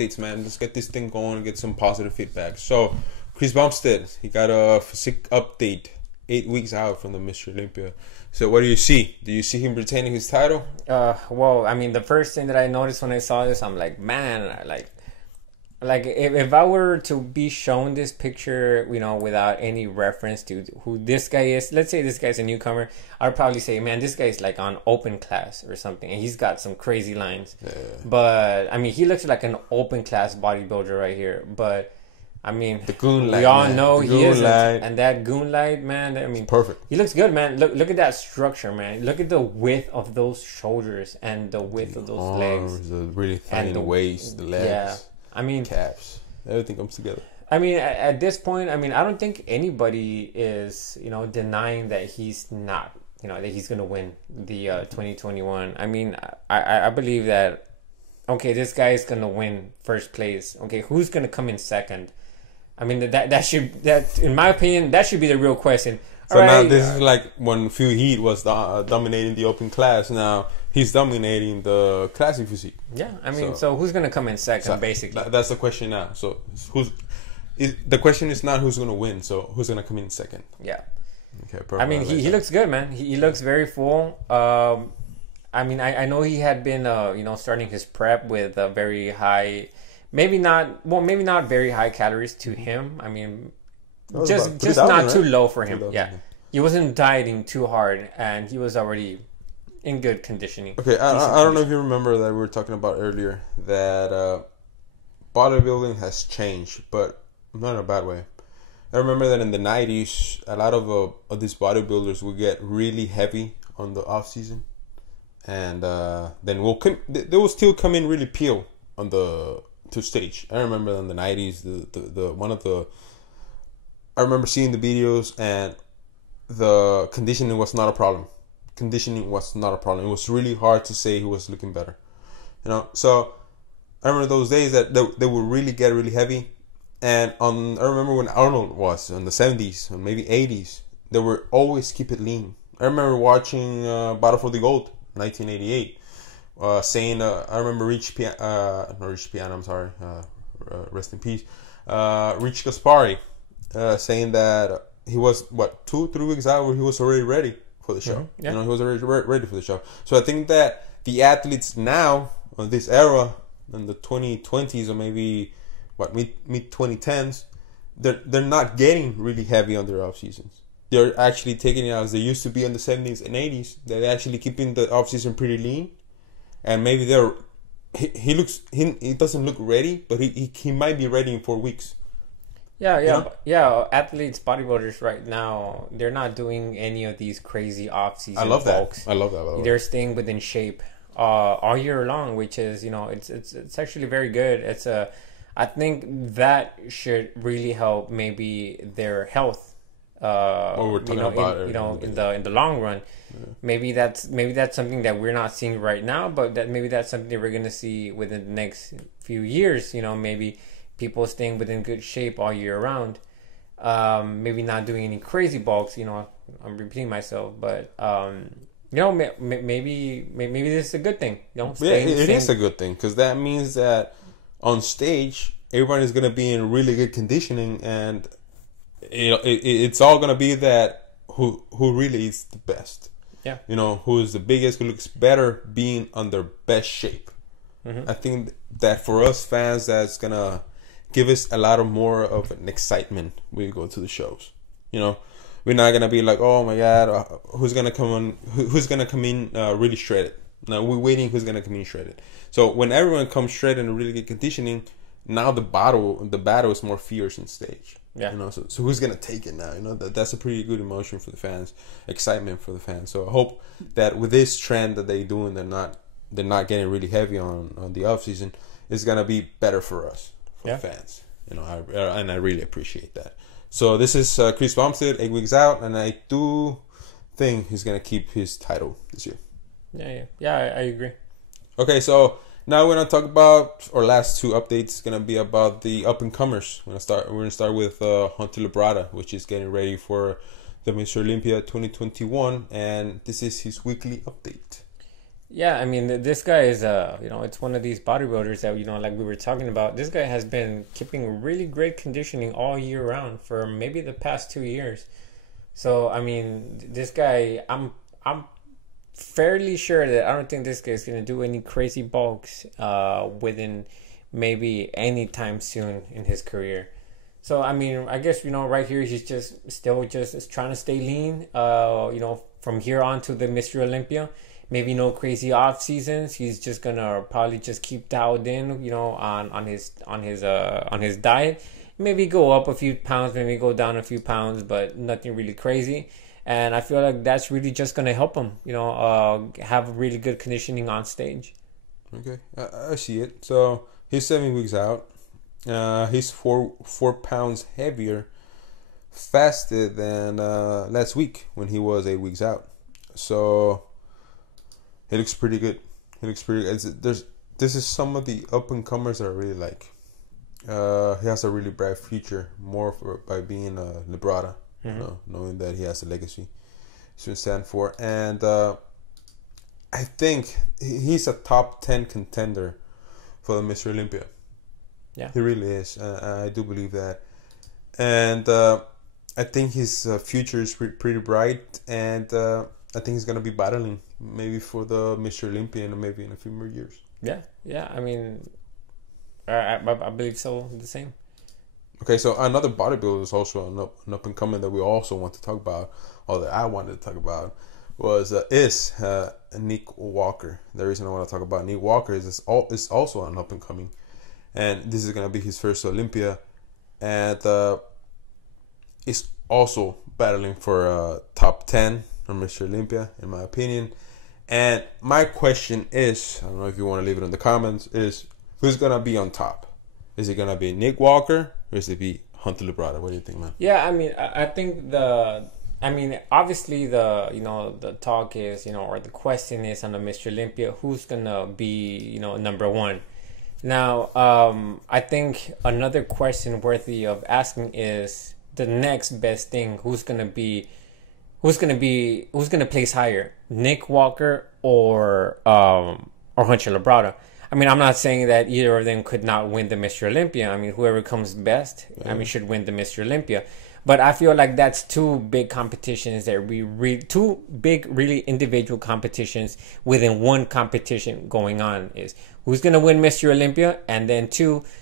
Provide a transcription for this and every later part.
updates, man. Let's get this thing going and get some positive feedback. So, Chris Bumstead, he got a physique update 8 weeks out from the Mr. Olympia. So, what do you see? Do you see him retaining his title? Well, I mean, the first thing that I noticed when I saw this, I'm like, man, like if I were to be shown this picture, you know, without any reference to who this guy is, let's say this guy's a newcomer, I'd probably say, man, this guy's like on open class or something, and he's got some crazy lines. Yeah. But I mean, he looks like an open class bodybuilder right here. But I mean, the goon light, we all man. know the he is, light. and that goon light, man. I mean, it's perfect. He looks good, man. Look at that structure, man. Look at the width of those shoulders and the width of those legs. The really thin waist, the legs. Yeah, I mean, calves. Everything comes together. I mean, at this point, I mean, I don't think anybody is, you know, denying that he's not, you know, that he's going to win the 2021. I mean, I believe that, okay, this guy is going to win first place. Okay, who's going to come in second? I mean, that in my opinion, that should be the real question. So now this is like when Phil Heath was dominating the open class. Now he's dominating the classic physique. Yeah, I mean, so who's going to come in second, basically? That's the question now. So the question is not who's going to win. So who's going to come in second? Yeah. Okay, perfect. I mean, he looks good, man. He looks very full. I mean, I know he had been, you know, starting his prep with a very high, maybe not very high calories to him. I mean, just not too low for him. Yeah, he wasn't dieting too hard, and he was already in good conditioning. Okay, I don't know if you remember that we were talking about earlier that bodybuilding has changed, but not in a bad way. I remember that in the 90s, a lot of these bodybuilders would get really heavy on the off season, and then they will still come in really peel on the stage. I remember in the 90s, I remember seeing the videos, and the conditioning was not a problem. Conditioning was not a problem. It was really hard to say who was looking better, you know. So I remember those days that they would really get really heavy. And I remember when Arnold was in the 70s or maybe 80s, they were always keep it lean. I remember watching Battle for the Gold, 1988, saying I remember Rich Piano, I'm sorry, rest in peace, Rich Gaspari, saying that he was 2-3 weeks out where he was already ready for the show. Mm-hmm. Yeah. You know, he was already ready for the show. So I think that the athletes now on this era in the 2020s or maybe mid 2010s, they're not getting really heavy on their off seasons. They're actually taking it as they used to be in the 70s and 80s. They're actually keeping the off season pretty lean, and maybe he doesn't look ready, but he might be ready in 4 weeks. Yeah. Athletes, bodybuilders right now, they're not doing any of these crazy off-season bulks. I love that. They're staying within shape all year long, which is, you know, it's actually very good. I think that should really help maybe their health. What we're talking about, in the long run. Yeah. Maybe that's something that we're not seeing right now, but maybe that's something that we're gonna see within the next few years. You know, maybe people staying within good shape all year round. Maybe not doing any crazy bulks. You know, I'm repeating myself, but you know, maybe this is a good thing. You know, it is a good thing, because that means that on stage everyone is gonna be in really good conditioning, and you know, it's all gonna be that who really is the best. Yeah. You know, who is the biggest, who looks better, being on their best shape. Mm-hmm. I think that for us fans, that's gonna give us a lot more of an excitement when we go to the shows. You know, we're not gonna be like, oh my god, who's gonna come in really shredded. No, we're waiting who's gonna come in shredded. So when everyone comes shredded and really good conditioning, now the battle is more fierce on stage. Yeah. You know, so who's gonna take it now? You know, that's a pretty good emotion for the fans, excitement for the fans. So I hope that with this trend that they're doing, they're not getting really heavy on the off season, it's gonna be better for us, the fans. You know, I really appreciate that. So this is Chris Bumstead, 8 weeks out, and I do think he's gonna keep his title this year. Yeah, I agree. Okay, so now we're gonna talk about our last two updates. Gonna be about the up and comers. We're gonna start with Hunter Labrada, which is getting ready for the Mr. Olympia 2021, and this is his weekly update. Yeah, I mean, this guy is it's one of these bodybuilders that like we were talking about. This guy has been keeping really great conditioning all year round for maybe the past 2 years. So I mean, this guy, I'm fairly sure that I don't think this guy is gonna do any crazy bulks within maybe any time soon in his career. So I mean, I guess right here he's still trying to stay lean. From here on to the Mr. Olympia. Maybe no crazy off seasons. He's just gonna probably just keep dialed in, on his diet. Maybe go up a few pounds, maybe go down a few pounds, but nothing really crazy. And I feel like that's really just gonna help him, have really good conditioning on stage. Okay, I see it. So he's 7 weeks out. He's four pounds heavier, fasted than last week when he was 8 weeks out. So he looks pretty good. This is some of the up and comers that I really like. He has a really bright future, by being a Labrada, knowing that he has a legacy to stand for, and I think he's a top 10 contender for the Mr. Olympia. Yeah, he really is. I do believe that, and I think his future is pretty bright, and I think he's gonna be battling maybe for the Mr. Olympia and maybe in a few more years. Yeah. I mean, I believe so. The same. Okay, so another bodybuilder is also an up and coming that we also want to talk about, or that I wanted to talk about, is Nick Walker. The reason I want to talk about Nick Walker is also an up and coming, and this is gonna be his first Olympia, and is also battling for top 10 on Mr. Olympia, in my opinion. And my question is, I don't know if you want to leave it in the comments, is who's gonna be on top? Is it gonna be Nick Walker or is it be Hunter Labrada? What do you think, man? Yeah, I mean, I think obviously the talk is, or the question is on the Mr. Olympia, who's gonna be, number one. Now, I think another question worthy of asking is the next best thing. Who's gonna place higher, Nick Walker or Hunter Labrada? I mean, I'm not saying that either of them could not win the Mr. Olympia. I mean, whoever comes best, should win the Mr. Olympia. But I feel like that's two big competitions that two big, really individual competitions within one competition going on. Is who's going to win Mr. Olympia, and then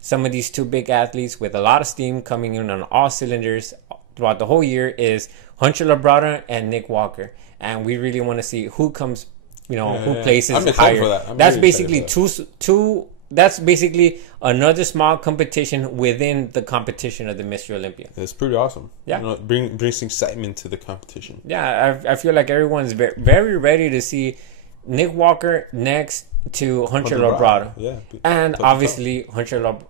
some of these two big athletes with a lot of steam coming in on all cylinders throughout the whole year is Hunter Labrada and Nick Walker. And we really want to see who comes, who places I'm higher. for that. That's basically two. That's basically another small competition within the competition of the Mr. Olympia. It's pretty awesome. Yeah, brings excitement to the competition. Yeah, I feel like everyone's very ready to see Nick Walker next to Hunter Labrada. Yeah, and obviously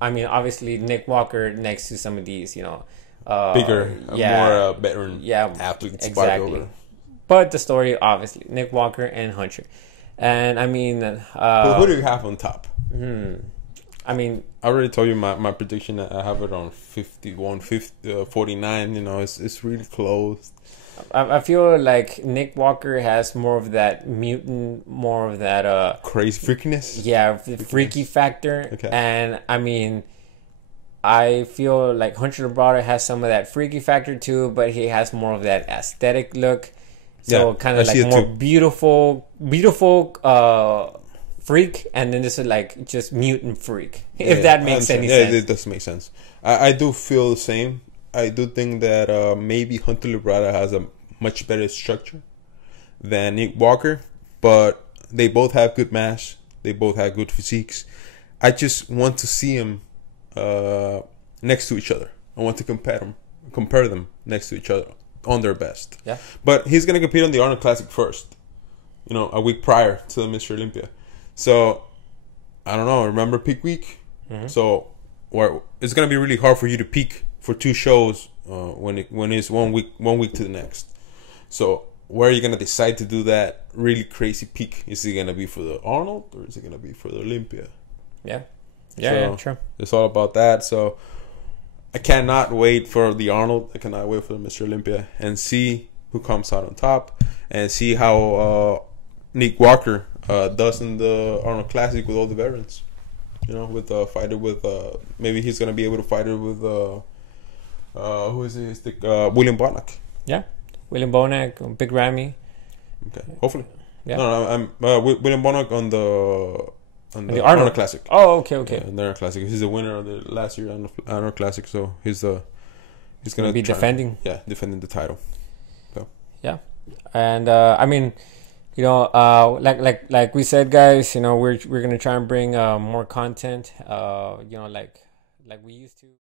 obviously Nick Walker next to some of these, bigger, more veteran athletes. Exactly. But the story, obviously, Nick Walker and Hunter. And I mean, who do you have on top? I mean, I already told you my prediction. I have it on 51, 49. It's really close. I feel like Nick Walker has more of that mutant, more of that crazy freakiness. Yeah, the freaky factor. Okay. And I mean, I feel like Hunter Labrada has some of that freaky factor too, but he has more of that aesthetic look. So kind of like more beautiful freak, and then this is like just mutant freak. If that makes any sense. Yeah, it does make sense. I do feel the same. I do think that maybe Hunter Labrada has a much better structure than Nick Walker, but they both have good mass. They both have good physiques. I just want to see them next to each other. I want to compare them next to each other on their best. Yeah. But he's gonna compete on the Arnold Classic first. A week prior to the Mr. Olympia. So I don't know. Remember peak week? Mm-hmm. So it's gonna be really hard for you to peak for two shows when it's one week to the next. So where are you gonna decide to do that really crazy peak? Is it gonna be for the Arnold or is it gonna be for the Olympia? Yeah, true. It's all about that. So I cannot wait for the Arnold. I cannot wait for the Mr. Olympia and see who comes out on top and see how Nick Walker does in the Arnold Classic with all the veterans. You know, with the fighter with maybe he's gonna be able to fight it with who is it? William Bonac. Yeah, William Bonac, Big Ramy. Okay, hopefully. Yeah. No, I'm William Bonac on the Arnold Classic. Oh, okay. Yeah, the Arnold Classic. He's the winner of the last year Arnold Classic, so he's gonna be defending. Defending the title. So. Yeah, and I mean, you know, like we said, guys, you know, we're gonna try and bring more content. You know, like we used to.